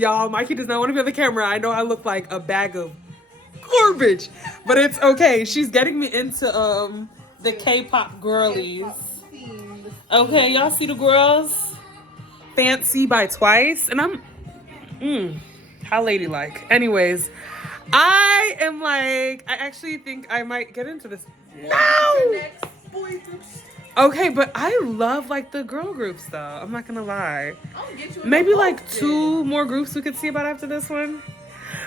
Y'all, Mikey does not want to be on the camera. I know I look like a bag of garbage, but it's okay. She's getting me into the K-pop girlies. Okay, y'all see the girls? Fancy by Twice, and I'm how ladylike. Anyways, I am like, I actually think I might get into this. No. Okay, but I love like the girl groups though. I'm not gonna lie. Maybe like 2 more groups we could see about after this one.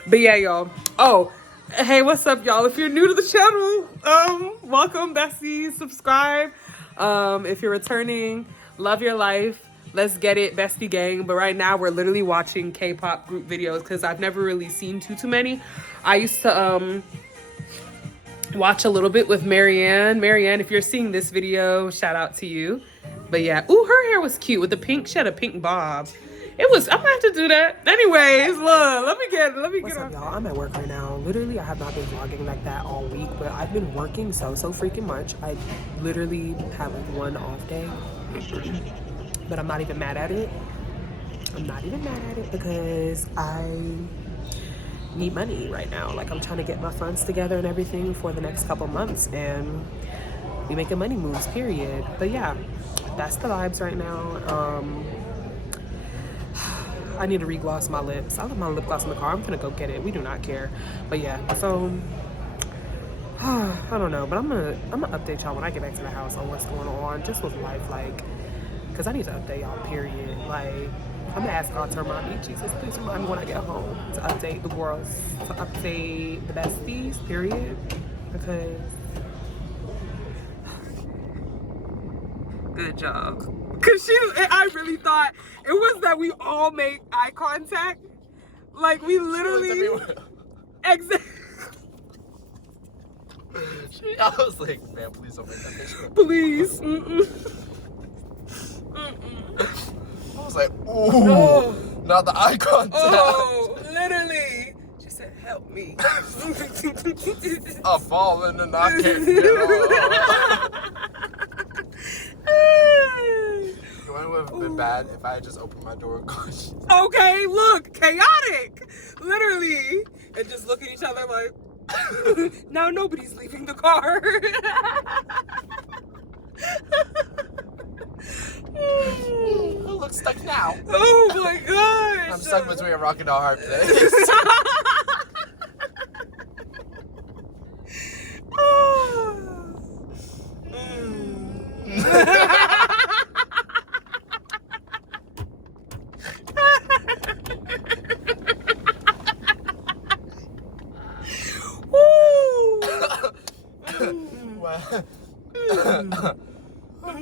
But yeah, y'all. Oh, hey, what's up, y'all? If you're new to the channel, welcome, besties. Subscribe. If you're returning, love your life. Let's get it, bestie gang. But right now, we're literally watching K-pop group videos because I've never really seen too many. I used to watch a little bit with Marianne. Marianne, if you're seeing this video, shout out to you. But yeah, ooh, her hair was cute with the pink. She had a pink bob. It was, I'm gonna have to do that. Anyways, look, let me get What's up, y'all? I'm at work right now. Literally, I have not been vlogging like that all week, but I've been working so freaking much. I literally have like 1 off day, but I'm not even mad at it. I'm not even mad at it because I need money right now. Like, I'm trying to get my funds together and everything for the next couple months, and we making money moves, period. But yeah, that's the vibes right now. I need to re-gloss my lips. I left my lip gloss in the car. I'm gonna go get it. We do not care. But yeah, so I don't know. But I'm gonna update y'all when I get back to the house on what's going on, just with life, like, cause I need to update y'all. Period. Like, I'm gonna ask God to remind me. Jesus, please remind me when I get home to update the world, to update the besties. Period. Because good job. Cause I really thought it was that we all make eye contact. Like we literally. Exactly. I was like, man, please don't make that face. Please. I was like, ooh, not the eye contact. Oh, literally. She said, help me. I'm falling and I can't get up. It would have been bad if I had just opened my door and gone. Okay, look, chaotic. Literally. And just look at each other like, now nobody's leaving the car. I look stuck now. Oh my gosh. I'm stuck between a rock and a hard place.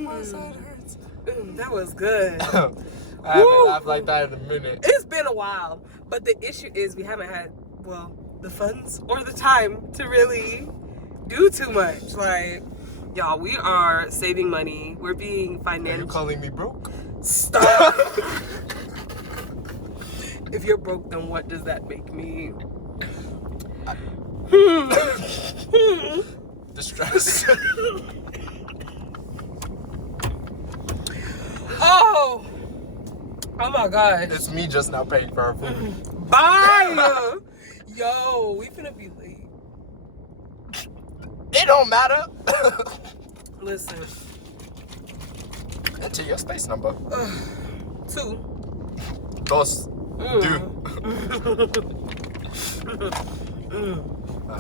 My side hurts. That was good. I haven't laughed like that in a minute. It's been a while, but the issue is we haven't had, well, the funds or the time to really do too much. Like, y'all, we are saving money. We're being financial. Are you calling me broke? Stop. If you're broke, then what does that make me? Distressed. Oh my gosh. It's me just now paying for our food. Bye. Yo, we finna be late. It don't matter. Listen. Enter your space number. 2. Dos.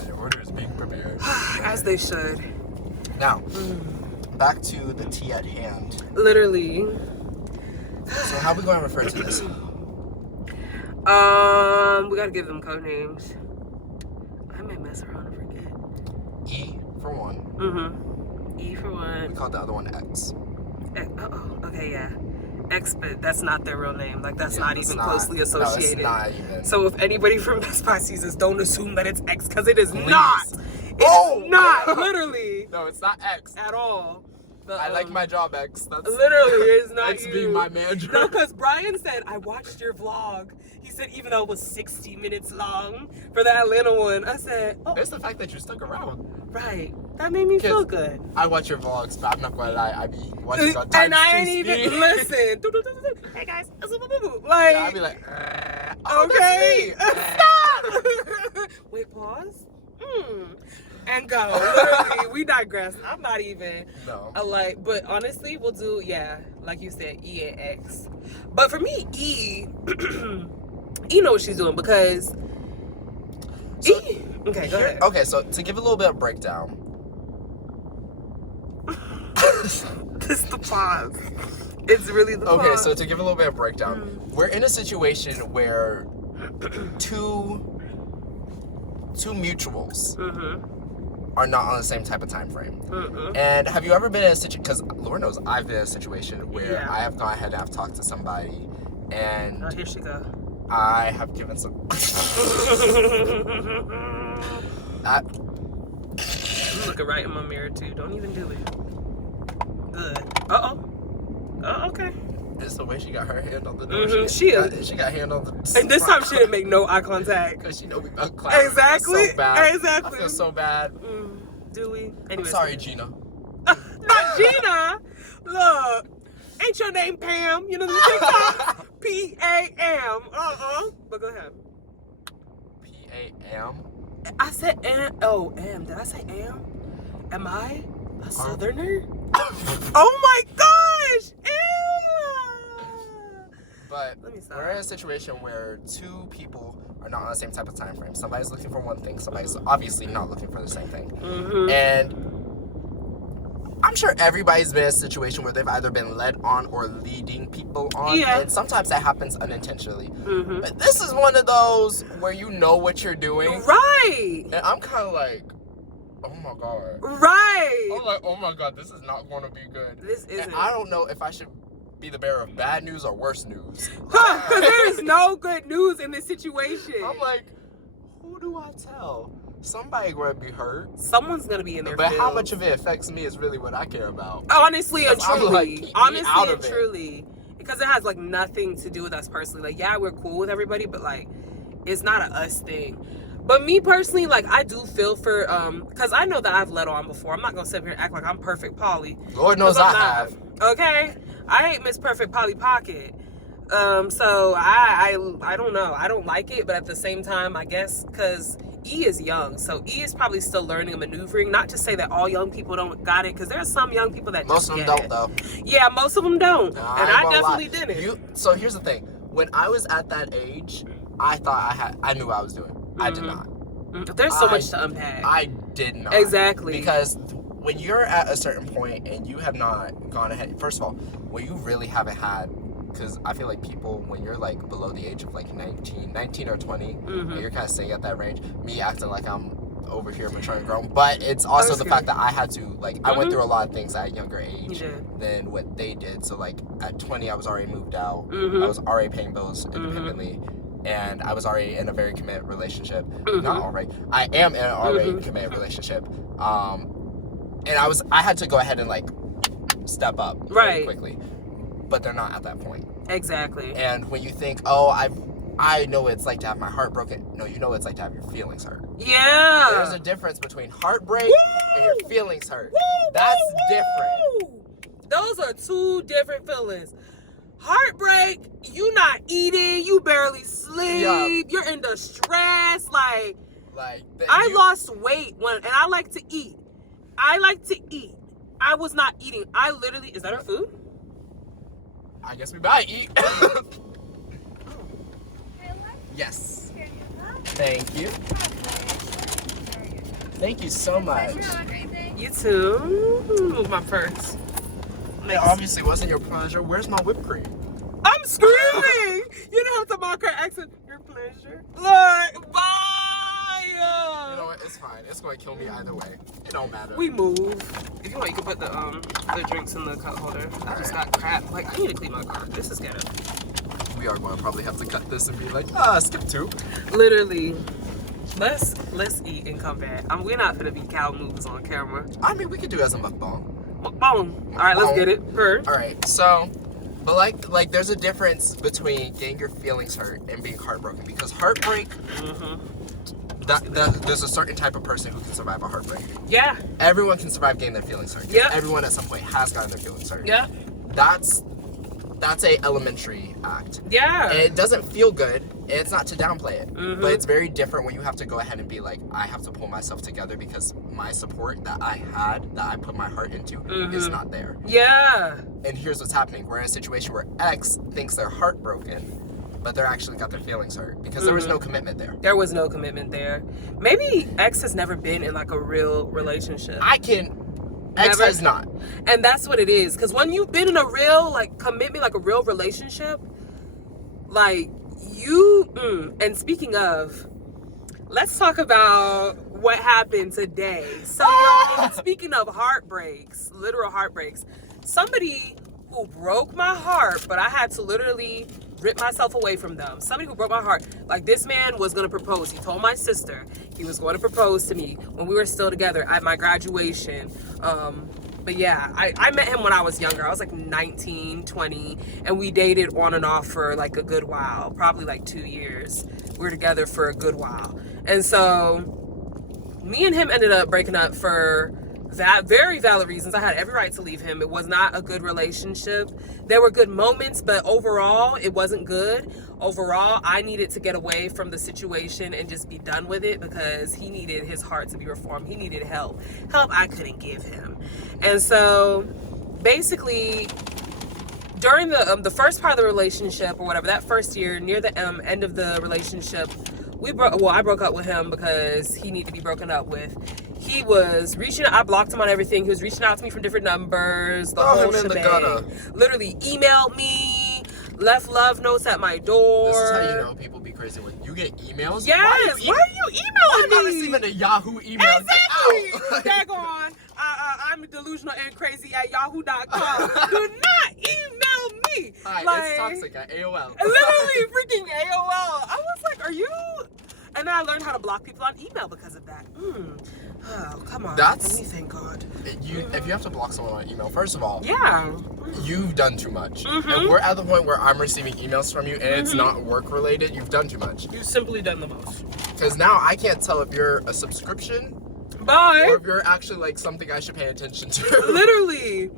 Your order is being prepared. As they should. Now, back to the tea at hand. Literally. So how are we going to refer to this? We gotta give them code names. I may mess around and forget. E for 1. E for We 1. called the other one X. Okay, yeah. X, but that's not their real name. Like, that's not even closely No, associated. it's not even. So if anybody from Best Buy sees this, don't assume that it's X, because it is not. It's Oh! not, literally. No, it's not X. At all. I like my job, X. That's literally, it's not X you. being my manager. No, because Brian said, I watched your vlog. He said, even though it was 60 minutes long for the Atlanta one. I said, oh. It's the fact that you stuck around. Right. That made me feel good. I watch your vlogs, but I'm not gonna lie. I be watching on time. And I ain't even listen. Hey guys. Like, yeah, I be like, Okay. That's me. Stop. Wait, pause. And go. Literally, we digress. I'm not even No. but honestly, we'll do, like you said, E and X. But for me, E, E know what she's doing because So, E. Okay, go ahead. Okay, so to give a little bit of breakdown. This the pause. It's really the Okay, pause. so to give a little bit of breakdown, we're in a situation where two mutuals are not on the same type of time frame. And have you ever been in a situation, because Lord knows I've been in a situation where I have gone ahead and I've talked to somebody and here she go. I have given some I'm looking right in my mirror too. Don't even do it. Good. Oh, okay. it's the way she got her hand on the door. She got hand on the and this time she didn't make no eye contact. because she know we about class. Exactly. So bad. Exactly. I feel so bad. Do we? I'm Anyways, sorry, Gina. Not Gina. Look, ain't your name Pam? You know the TikTok? P-A-M. But go ahead. P-A-M. I said M. Oh, M. Did I say M? Am I a Southerner? Oh my gosh! Ew. But Let me stop. we're in a situation where two people are not on the same type of time frame. Somebody's looking for one thing, somebody's obviously not looking for the same thing. And I'm sure everybody's been in a situation where they've either been led on or leading people on. Yeah. And sometimes that happens unintentionally. But this is one of those where you know what you're doing. Right. And I'm kind of like, oh my God. Right. I'm like, oh my God, this is not going to be good. This isn't. And I don't know if I should be the bearer of bad news or worse news. Because there is no good news in this situation. I'm like, who do I tell? Somebody going to be hurt. Someone's going to be in there. But how much of it affects me is really what I care about. Honestly and I'm truly. like, keep me Honestly out and of it. truly. Because it has like nothing to do with us personally. Like, yeah, we're cool with everybody, but like, it's not a us thing. But me personally, like, I do feel for, because I know that I've let on before. I'm not going to sit here and act like I'm perfect Polly. Lord knows I I'm not. have. Okay? I ain't Miss Perfect Polly Pocket. So I don't know. I don't like it, but at the same time, I guess, because E is young. So E is probably still learning and maneuvering. Not to say that all young people don't got it, because there's some young people that Most just of them get don't, it. though. Yeah, most of them don't. No, And ain't I gonna definitely lie. didn't. So here's the thing. When I was at that age, I thought I knew what I was doing. I did not. There's so much to unpack. I did not. Exactly. Because when you're at a certain point and you have not gone ahead, first of all, when you really haven't had, because I feel like people, when you're like below the age of like 19 or 20, and you're kind of staying at that range, me acting like I'm over here mature and grown, but it's also the fact that I had to, like, I went through a lot of things at a younger age than what they did. So like at 20, I was already moved out. I was already paying bills independently. And I was already in a very committed relationship. Not already. I am in an already committed relationship. And I had to go ahead and like step up very quickly. But they're not at that point. Exactly. And when you think, oh, I know what it's like to have my heart broken. No, you know what it's like to have your feelings hurt. Yeah. There's a difference between heartbreak and your feelings hurt. That's different. Those are two different feelings. Heartbreak, you not eating, you barely sleep, you're in distress. Like I lost weight and I like to eat. I was not eating. I literally, is that our food? I guess we better eat. Yes. Thank you. Thank you so much. You too. Move my purse. It obviously wasn't your pleasure. Where's my whipped cream? I'm screaming. You don't have to mock her accent. Your pleasure. Look, bye. You know what? It's fine. It's going to kill me either way. It don't matter. We move. If you want, you can put the drinks in the cup holder. I just got crap. Like, I need to clean my car. This is ghetto. We are going to probably have to cut this and be like, skip 2. Literally. Let's eat and come back. We're not gonna be cow moves on camera. I mean, we could do it as a mukbang. Boom. All right, let's get it. Her. All right, so, but like, there's a difference between getting your feelings hurt and being heartbroken. Because heartbreak, there's a certain type of person who can survive a heartbreak. Yeah. Everyone can survive getting their feelings hurt. Yeah. Everyone at some point has gotten their feelings hurt. Yeah. That's that's a elementary act. Yeah. And it doesn't feel good. And it's not to downplay it, Mm-hmm. but it's very different when you have to go ahead and be like, I have to pull myself together because my support that I had, that I put my heart into, is not there. Yeah. And here's what's happening. We're in a situation where X thinks they're heartbroken, but they're actually got their feelings hurt because there was no commitment there. There was no commitment there. Maybe X has never been in like a real relationship. X has not. And that's what it is. Because when you've been in a real like commitment, like a real relationship, like and speaking of, let's talk about what happened today. So y'all, speaking of heartbreaks, literal heartbreaks, somebody who broke my heart, but I had to literally rip myself away from them. Somebody who broke my heart. Like, this man was gonna propose. He told my sister he was going to propose to me when we were still together at my graduation. But yeah, I met him when I was younger. I was like 19, 20, and we dated on and off for like a good while, probably like 2 years. We were together for a good while. And so me and him ended up breaking up for that very valid reasons. I had every right to leave him. It was not a good relationship. There were good moments, but overall it wasn't good. Overall, I needed to get away from the situation and just be done with it because he needed his heart to be reformed. He needed help I couldn't give him. And so basically during the first part of the relationship or whatever, that first year, near the end of the relationship, I broke up with him because he needed to be broken up with. He was reaching out, I blocked him on everything. He was reaching out to me from different numbers, the whole shebang. Literally emailed me, left love notes at my door. This is how you know people be crazy when you get emails. Yes, why are you emailing me? I'm not receiving a Yahoo email. Exactly. Daggone. I'm delusional and crazy at yahoo.com. Do not email me. Hi, like, it's toxic at AOL. Literally freaking AOL. I was like, are you? And then I learned how to block people on email because of that. Oh, come on. Let me thank God. If you have to block someone on email, first of all, yeah, you've done too much. And we're at the point where I'm receiving emails from you and it's not work related. You've done too much. You've simply done the most. Because now I can't tell if you're a subscription Bye. or if you're actually like something I should pay attention to. Literally.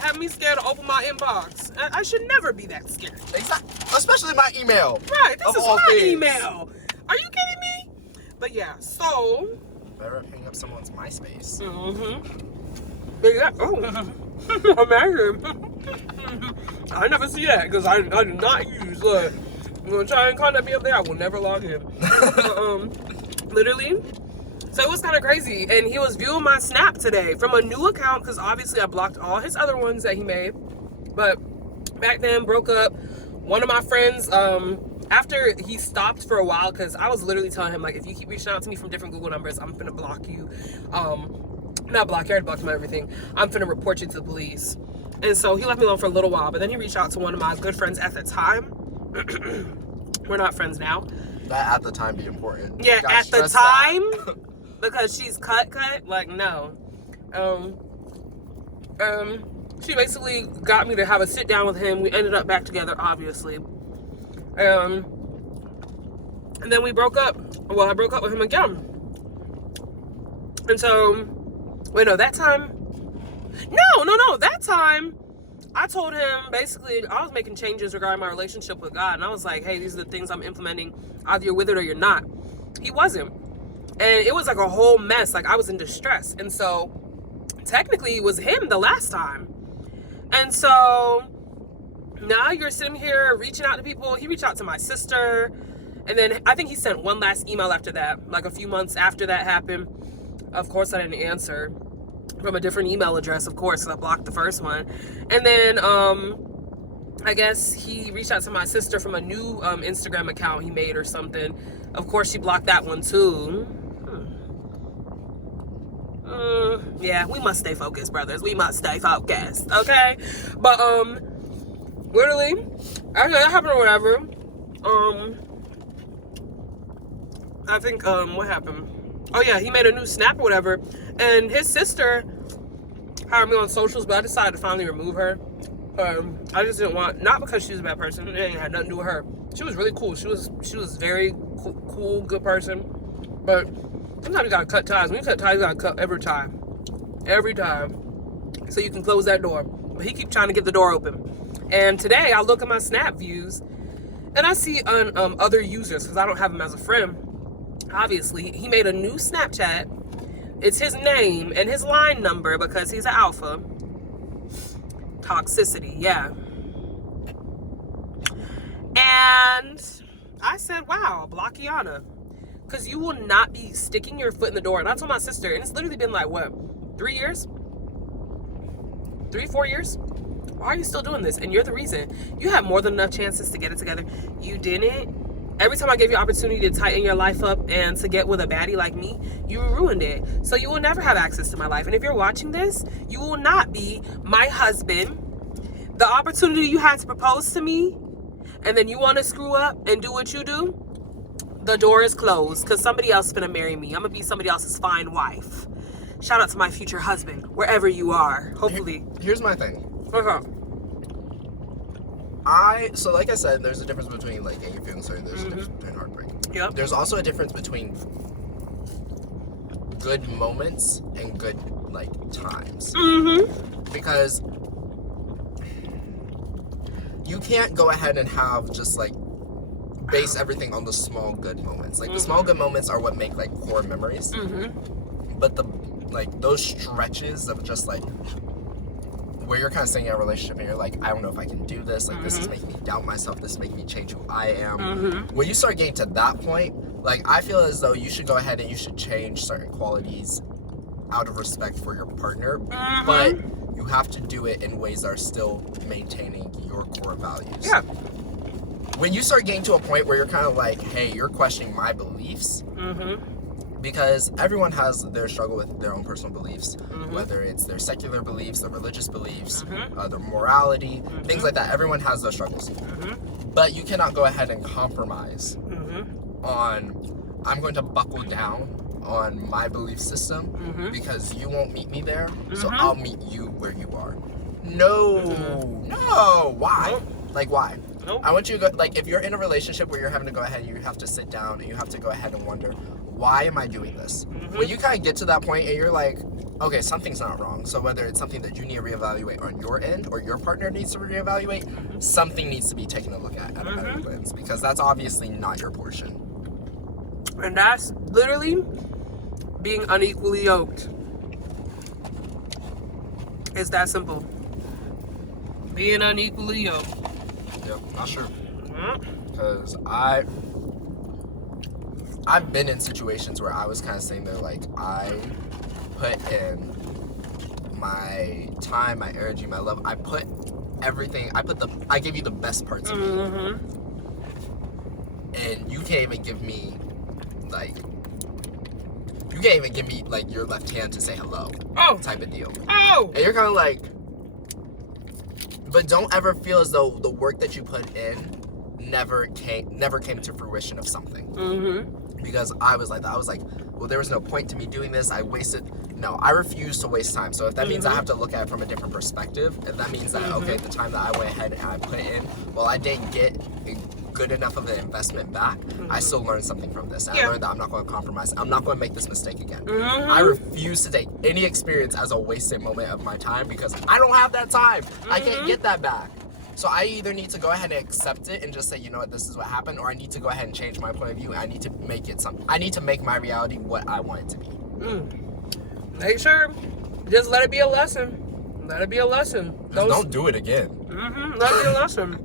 Have me scared to open my inbox. I should never be that scared. Exactly. Especially my email. Right, this is my things. email. Are you kidding me? But yeah, so. Better hang up someone's MySpace. But yeah, I'm angry. I never see that because I do not use, look, you're going to try and contact me up there, I will never log in. Literally. So it was kind of crazy. And he was viewing my Snap today from a new account because obviously I blocked all his other ones that he made. But back then, broke up. One of my friends, after he stopped for a while, because I was literally telling him, like, if you keep reaching out to me from different Google numbers, I'm finna block you. Not block you, I already blocked him on everything. I'm finna report you to the police. And so he left me alone for a little while, but then he reached out to one of my good friends at the time. We're not friends now. That at the time be important. Yeah, at the time, because she's cut, like, no. She basically got me to have a sit down with him. We ended up back together, obviously. And then we broke up. Well, I broke up with him again. And so, wait, no, that time. No, that time, I told him, basically, I was making changes regarding my relationship with God. And I was like, hey, these are the things I'm implementing. Either you're with it or you're not. He wasn't. And it was like a whole mess. Like, I was in distress. And so, technically, it was him the last time. And so, now you're sitting here reaching out to people. He reached out to my sister. And then I think he sent one last email after that. Like a few months after that happened. Of course, I didn't answer. From a different email address, of course, because I blocked the first one. And then, I guess he reached out to my sister from a new Instagram account he made or something. Of course, she blocked that one too. Yeah, we must stay focused, brothers. We must stay focused, okay? But, literally, after that happened or whatever, I think, what happened? Oh, yeah, he made a new Snap or whatever, and his sister hired me on socials, but I decided to finally remove her. I just didn't want, not because she's a bad person, it ain't had nothing to do with her. She was really cool. She was very cool, good person, but sometimes you gotta cut ties. When you cut ties, you gotta cut every time, so you can close that door. But he keep trying to get the door open. And today I look at my Snap views and I see on other users, because I don't have him as a friend, obviously, he made a new Snapchat. It's his name and his line number because he's an alpha. Toxicity, yeah. And I said, wow, block Kiana. Because you will not be sticking your foot in the door. And I told my sister, and it's literally been like, what, 3 years? 3, 4 years? Why are you still doing this? And you're the reason. You have more than enough chances to get it together. You didn't. Every time I gave you opportunity to tighten your life up and to get with a baddie like me, you ruined it. So you will never have access to my life. And if you're watching this, you will not be my husband. The opportunity you had to propose to me, and then you want to screw up and do what you do, the door is closed because somebody else is going to marry me. I'm going to be somebody else's fine wife. Shout out to my future husband, wherever you are. Hopefully. Here's my thing. Okay. So like I said, there's a difference between like getting your feelings hurt. There's a difference between heartbreak. Yep. There's also a difference between good moments and good like times. Because you can't go ahead and have just like base everything on the small good moments. Like the small good moments are what make like core memories. But the like those stretches of just like where you're kind of staying in a relationship and you're like, I don't know if I can do this. Like this is making me doubt myself. This is making me change who I am. When you start getting to that point, like I feel as though you should go ahead and you should change certain qualities out of respect for your partner, but you have to do it in ways that are still maintaining your core values. Yeah. When you start getting to a point where you're kind of like, hey, you're questioning my beliefs, because everyone has their struggle with their own personal beliefs, whether it's their secular beliefs, their religious beliefs, their morality, things like that. Everyone has those struggles. But you cannot go ahead and compromise on, I'm going to buckle down on my belief system because you won't meet me there, so I'll meet you where you are. No, why? Like, why? I want you to go, like, if you're in a relationship where you're having to go ahead, you have to sit down and you have to go ahead and wonder, why am I doing this? When you kind of get to that point and you're like, okay, something's not wrong. So whether it's something that you need to reevaluate on your end or your partner needs to reevaluate, something needs to be taken a look at a better lens, because that's obviously not your portion. And that's literally being unequally yoked. It's that simple. Being unequally yoked. Yep, not sure. Because I've been in situations where I was kind of saying that, like, I put in my time, my energy, my love. I put everything. I gave you the best parts of me, and you can't even give me like. You can't even give me like your left hand to say hello. Type of deal. And you're kind of like. But don't ever feel as though the work that you put in never came to fruition of something. Because I was like that. I was like, well, there was no point to me doing this. I refuse to waste time. So if that means I have to look at it from a different perspective, if that means that, okay, the time that I went ahead and I put in, well, I didn't get good enough of an investment back, I still learned something from this. I learned that I'm not going to compromise. I'm not going to make this mistake again. I refuse to take any experience as a wasted moment of my time because I don't have that time. I can't get that back. So I either need to go ahead and accept it and just say, you know what, this is what happened, or I need to go ahead and change my point of view. I need to make it something. I need to make my reality what I want it to be. Make sure. Just let it be a lesson. Let it be a lesson. Don't do it again. Let it be a lesson.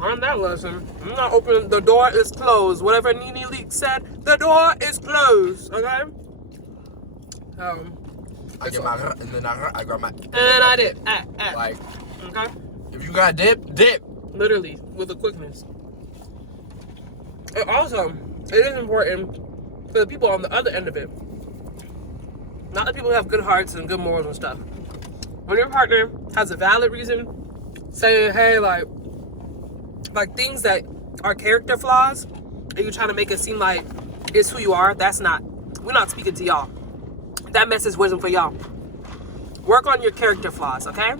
Learn that lesson. I'm not opening. The door is closed. Whatever Nene Leak said, the door is closed. Okay? I get my, and then I grab my, and then I dip. Like, okay? if you got dip. Literally, with a quickness. And also, it is important for the people on the other end of it. Not the people who have good hearts and good morals and stuff. When your partner has a valid reason, saying, hey, like things that are character flaws, and you're trying to make it seem like it's who you are, we're not speaking to y'all. That message wasn't for y'all. Work on your character flaws, okay?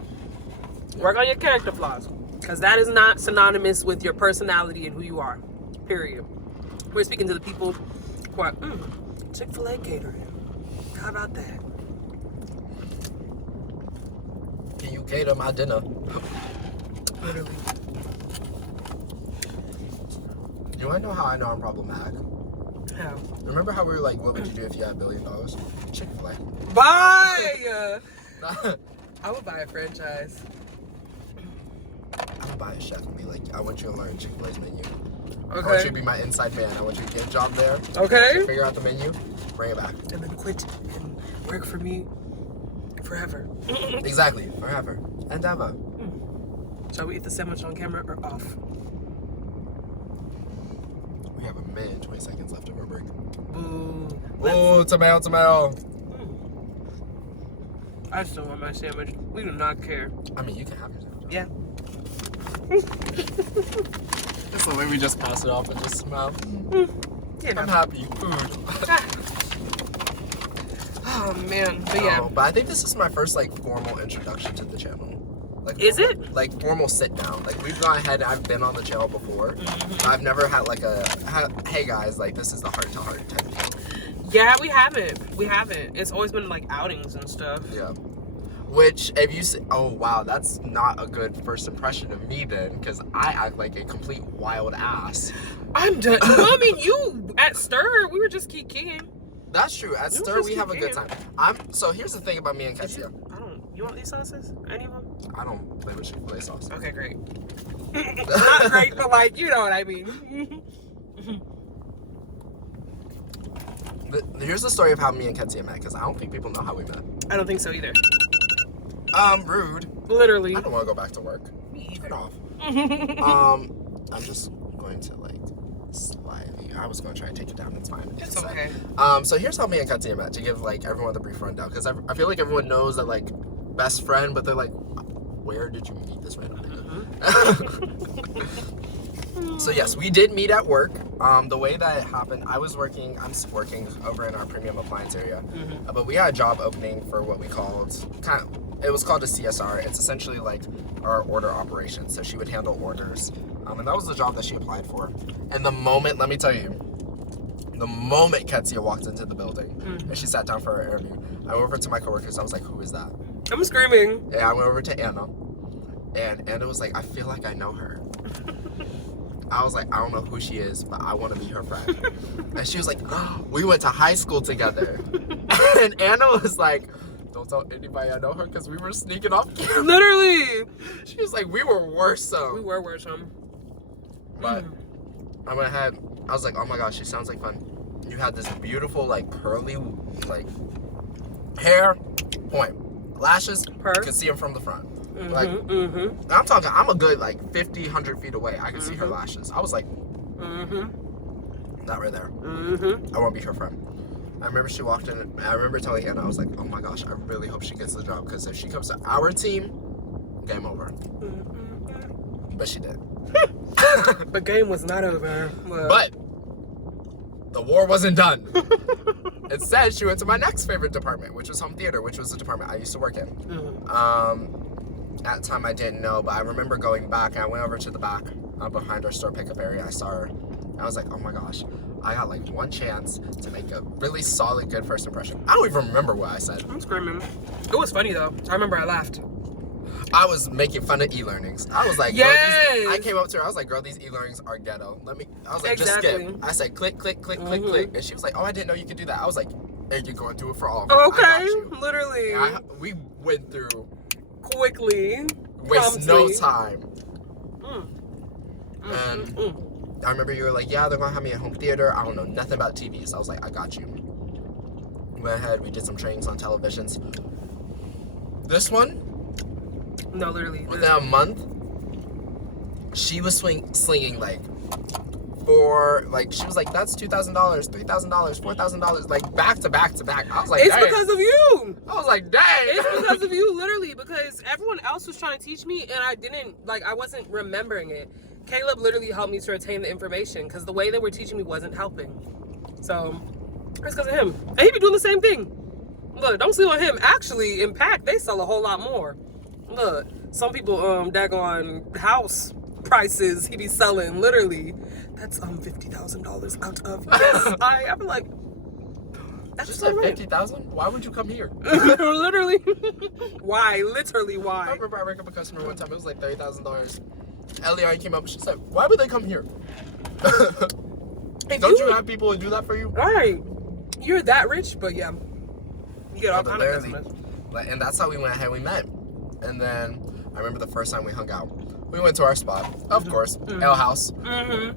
Work on your character flaws. Because that is not synonymous with your personality and who you are. Period. We're speaking to the people who are, Chick-fil-A catering. How about that? Can you cater my dinner? Literally. You wanna know how I know I'm problematic? How? Remember how we were like, what would you do if you had $1 billion? Chick-fil-A. Buy! I would buy a franchise. I would buy a chef and be like, I want you to learn Chick-fil-A's menu. I want Okay. you to be my inside man. I want you to get a job there. Okay. Figure out the menu, bring it back. And then quit and work for me forever. Exactly, forever and ever. Shall we eat the sandwich on camera or off? We have 1 minute and 20 seconds left of our break. Boo. Oh, tomato. I still want my sandwich. We do not care. I mean, you can have your sandwich. Yeah. It's the way we just pass it off and just smile. You know. I'm happy. Food. Oh man, but yeah. But I think this is my first like formal introduction to the channel. Like, Is it? Like formal sit down. Like we've gone ahead. I've been on the channel before. I've never had like a hey guys, like this is the heart to heart type deal. Yeah, we haven't. We haven't. It's always been like outings and stuff. Yeah. Which, if you say, oh wow, that's not a good first impression of me then, because I act like a complete wild ass. I'm done. Well, I mean, you at Stir, we were just kikiing. That's true. At Stir, we have a good time. So here's the thing about me and Ketsia. You want these sauces? Any of them? I don't play with Chick-fil-A sauce. Okay, great. Not great, but like, you know what I mean. Here's the story of how me and Ketsia met, because I don't think people know how we met. I don't think so either. Rude. Literally. I don't want to go back to work. Me Turn either. off. I'm just going to like slightly. I was going to try and take it down. It's fine. It's okay. So here's how me and Ketsia met, to give like everyone the brief rundown, because I feel like everyone knows that like best friend, but they're like, where did you meet this random nigga? So yes, we did meet at work. The way that it happened, I'm working over in our premium appliance area, but we had a job opening for what we called it was called a CSR. It's essentially like our order operation. So she would handle orders, and that was the job that she applied for. And the moment, let me tell you, the moment Ketsia walked into the building and she sat down for her interview, I went over to my coworkers. I was like, "Who is that?" I'm screaming. And I went over to Anna, and Anna was like, "I feel like I know her." I was like, "I don't know who she is, but I want to be her friend." And she was like, "Oh, we went to high school together." And Anna was like, "Don't tell anybody I know her," because we were sneaking off camera. Literally. She was like, "We were worse so." We were worse, But I went ahead. I was like, "Oh my gosh, she sounds like fun." You had this beautiful, like curly, like hair, point, lashes. Her. Could see them from the front. Like, I'm talking. I'm a good like 50, 100 feet away. I could see her lashes. I was like, not right there. I won't be her friend. I remember she walked in. I remember telling Anna, I was like, "Oh my gosh, I really hope she gets the job, because if she comes to our team, game over." But she did. The game was not over. Well, But the war wasn't done. Instead, she went to my next favorite department, which was home theater, which was the department I used to work in. At the time, I didn't know, but I remember going back, and I went over to the back behind our store pickup area. I saw her. And I was like, "Oh my gosh, I got like one chance to make a really solid, good first impression." I don't even remember what I said. I'm screaming. It was funny though. I remember I laughed. I was making fun of e-learnings. I was like, Yes! I came up to her. I was like, "Girl, these e-learnings are ghetto. I was like, just Exactly. skip." I said, "Click, click, click, click, click." And she was like, "Oh, I didn't know you could do that." I was like, "Hey, you're going through it for all." Oh, I got okay. you. Literally. And we went through, Quickly. waste no Promptly. time. And I remember you were like, "Yeah, they're gonna have me at home theater. I don't know nothing about TV." So I was like, "I got you." Went ahead. We did some trainings on televisions. This one, No, literally. within a month, she was slinging like she was like, "That's $2,000, $3,000, $4,000, like back to back to back." I was like, It's "Dang." because of you. I was like, "Dang." It's because of you, literally, because everyone else was trying to teach me and I wasn't remembering it. Caleb literally helped me to retain the information because the way they were teaching me wasn't helping. So, it's because of him. And he be doing the same thing. Look, don't sleep on him. Actually, in Pack, they sell a whole lot more. Look, some people, daggone house prices he be selling, literally. That's $50,000 out of, yes, I'm like, That's Just so like right. 50,000. Why would you come here? Literally. Why? Literally, I why? remember I rang up a customer one time. It was like $30,000. Eliane came up. She said, "Why would they come here? Don't you have people who do that for you?" Right. You're that rich, but yeah. You get all But kind of literally, customers. and that's how we went ahead. We met, and then I remember the first time we hung out. We went to our spot, of course, Ale House, and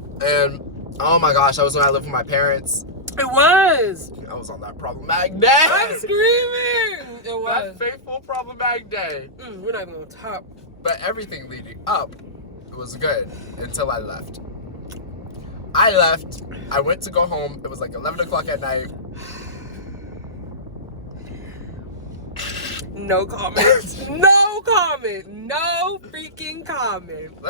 oh my gosh, that was when I lived with my parents. It was. I was on that problematic day. I'm screaming. It was. That fateful problematic day. We're not even on top. But everything leading up was good until I left. I left. I went to go home. It was like 11 o'clock at night. No comment. No comment. No freaking comment.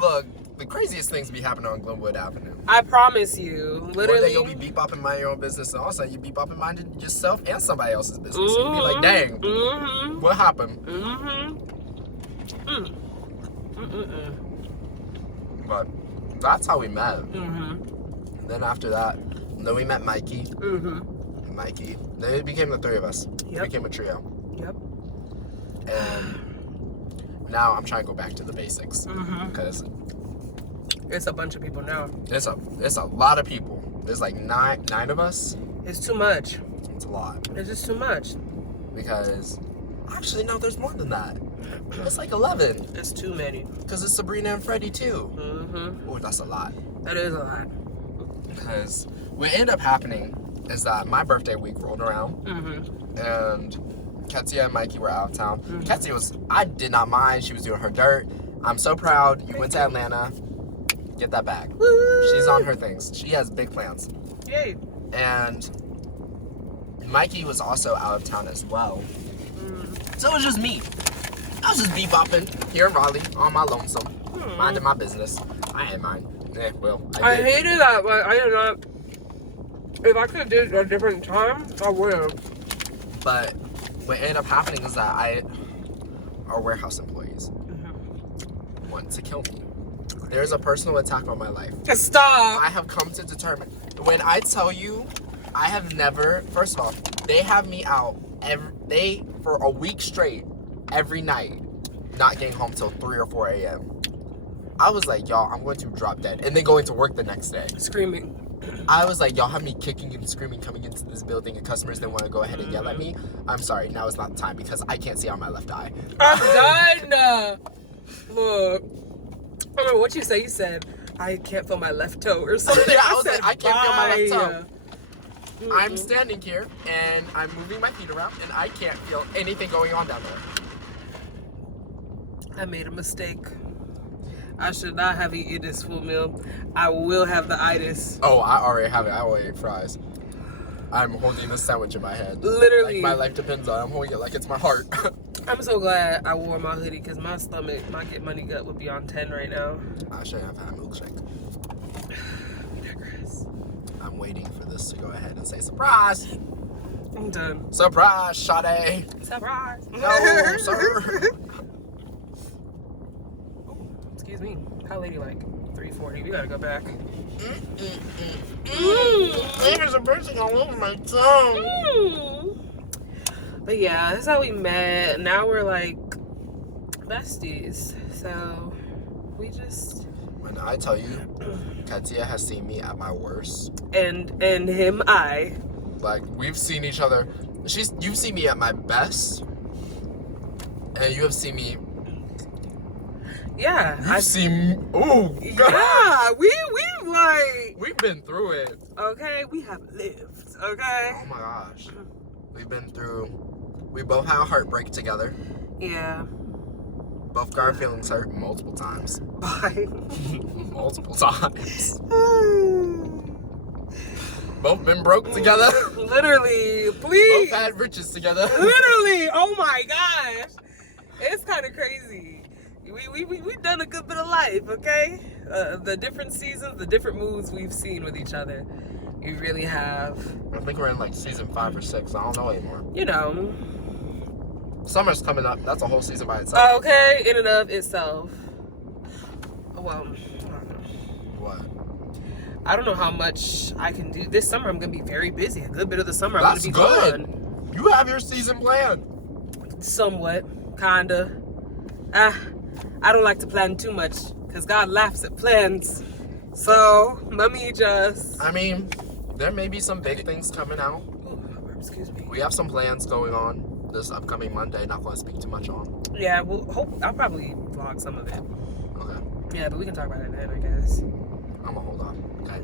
Look, the craziest things be happening on Glenwood Avenue. I promise you. One Literally. day you'll be bebopping minding your own business, and also you bebopping minding yourself and somebody else's business. You'll be like, dang, what happened? But that's how we met. Then after that, then we met Mikey. Mikey. Then it became the three of us. Yep. It became a trio. Yep. And now I'm trying to go back to the basics because It's a bunch of people now. it's a lot of people. There's like nine of us. It's too much. It's a lot It's just too much. because actually no, there's more than that. It's like 11 It's too many. because it's Sabrina and Freddie too. Oh, that's a lot. That is a lot. Because what ended up happening is that my birthday week rolled around and Ketia and Mikey were out of town. Ketia I did not mind. She was doing her dirt. I'm so proud. You went to Atlanta. Get that bag. She's on her things. She has big plans. Yay. And Mikey was also out of town as well. So it was just me. I was just bebopping here in Raleigh on my lonesome, minding my business. I ain't mine. I hated that, but I did not. If I could have did it at a different time, I would have. But what ended up happening is that our warehouse employees want to kill me. There's a personal attack on my life. Stop. I have come to determine. When I tell you, I have never. First of all, they have me out for a week straight, every night, not getting home till 3 or 4 a.m. I was like, y'all, I'm going to drop dead, and then going to work the next day. Screaming. I was like, y'all have me kicking and screaming coming into this building, and customers didn't want to go ahead and yell at me. I'm sorry, now is not the time because I can't see on my left eye. I'm done. Look. I remember what you said. You said, I can't feel my left toe or something. Yeah, I was like, I can't feel my left toe. toe. I'm standing here, and I'm moving my feet around, and I can't feel anything going on down there. I made a mistake. I should not have eaten this full meal. I will have the itis. Oh, I already have it. I already ate fries. I'm holding this sandwich in my hand. Literally. Like my life depends on it. I'm holding it like it's my heart. I'm so glad I wore my hoodie because my stomach, my get money gut would be on 10 right now. I should have had a milkshake. Digress. I'm waiting for this to go ahead and say surprise. I'm done. Surprise, Sade. Surprise. No, sir. Excuse me. How ladylike? 3:40. We gotta go back. Fingers are bursting all over my tongue. But yeah, that's how we met. Now we're like besties. So we just. When I tell you, Katia has seen me at my worst. And him, I. Like we've seen each other. You've seen me at my best, and you have seen me. Yeah. You've seen. Oh God. Yeah. We've like. We've been through it. Okay, we have lived. Okay. Oh my gosh. We've been through. We both had a heartbreak together. Yeah. Both got our feelings hurt multiple times. Bye. Multiple times. Both been broke together. Literally, please. Both had riches together. Literally. Oh my gosh. It's kind of crazy. We've done a good bit of life, okay? The different seasons, the different moods we've seen with each other. We really have. I think we're in like season 5 or 6. I don't know anymore. You know. Summer's coming up. That's a whole season by itself. Okay, in and of itself. Well, I don't know. What? I don't know how much I can do. This summer I'm gonna be very busy. A good bit of the summer I'm That's gonna be good. gone. You have your season planned. Somewhat, kinda. I don't like to plan too much because God laughs at plans. So let me just. I mean, there may be some big things coming out. Ooh, excuse me. We have some plans going on this upcoming Monday. Not going to speak too much on. Yeah, well, I'll probably vlog some of it. Okay. Yeah, but we can talk about it then, I guess. I'm gonna hold on. Okay.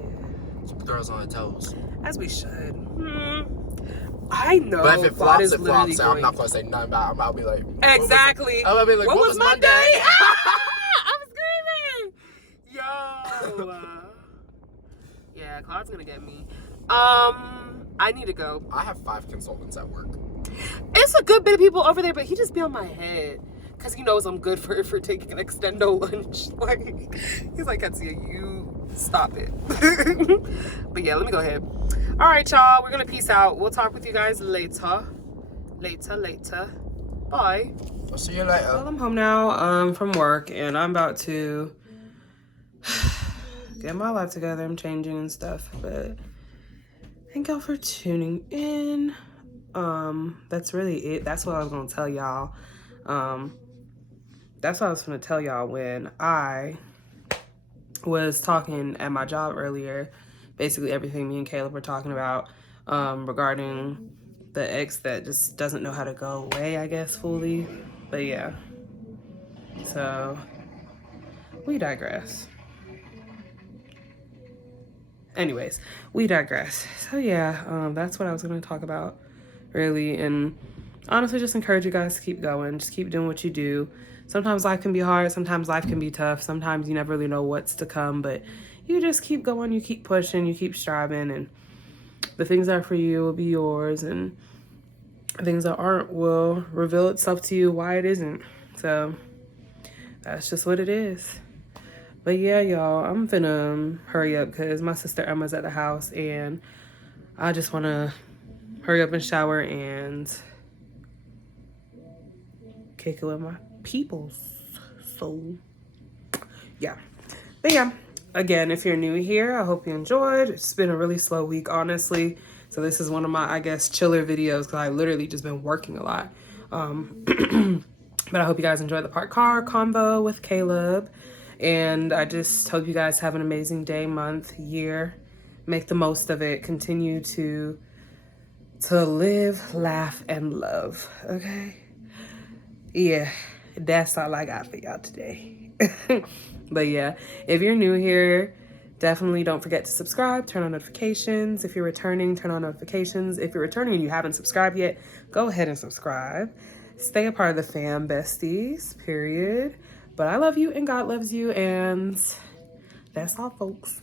Keep the girls on their toes. As we should. I know. But if it God flops, is it literally flops. I'm not going- gonna say nothing about it. I'll be like, Exactly. I'm gonna be like, what was Monday? I'm screaming. Yo. Yeah, Claude's gonna get me. I need to go. I have 5 consultants at work. It's a good bit of people over there, but he just be on my head. Cause he knows I'm good for taking an extendo lunch. Like, he's like, Katsia, you stop it. But yeah, let me go ahead. All right, y'all, we're gonna peace out. We'll talk with you guys later. Later. Bye. I'll see you later. Well, I'm home now from work, and I'm about to get my life together. I'm changing and stuff, but thank y'all for tuning in. That's really it. That's what I was gonna tell y'all. That's what I was gonna tell y'all when I was talking at my job earlier. Basically everything me and Caleb were talking about regarding the ex that just doesn't know how to go away, I guess, fully. But yeah. So we digress. Anyways, we digress. So yeah, that's what I was gonna talk about, really. And honestly, just encourage you guys to keep going. Just keep doing what you do. Sometimes life can be hard. Sometimes life can be tough. Sometimes you never really know what's to come, but you just keep going. You keep pushing. You keep striving, and the things that are for you will be yours, and things that aren't will reveal itself to you why it isn't. So that's just what it is. But yeah, y'all, I'm finna hurry up because my sister Emma's at the house, and I just want to hurry up and shower and kick it with my peoples. So yeah. But yeah, again, if you're new here, I hope you enjoyed. It's been a really slow week, honestly. So this is one of my, I guess, chiller videos because I literally just been working a lot. But I hope you guys enjoyed the parked car convo with Caleb. And I just hope you guys have an amazing day, month, year. Make the most of it. Continue to live, laugh, and love. Okay? Yeah, that's all I got for y'all today. But yeah, if you're new here, definitely don't forget to subscribe, turn on notifications. If you're returning, turn on notifications. If you're returning and you haven't subscribed yet, go ahead and subscribe. Stay a part of the fam, besties, period. But I love you and God loves you, and that's all, folks.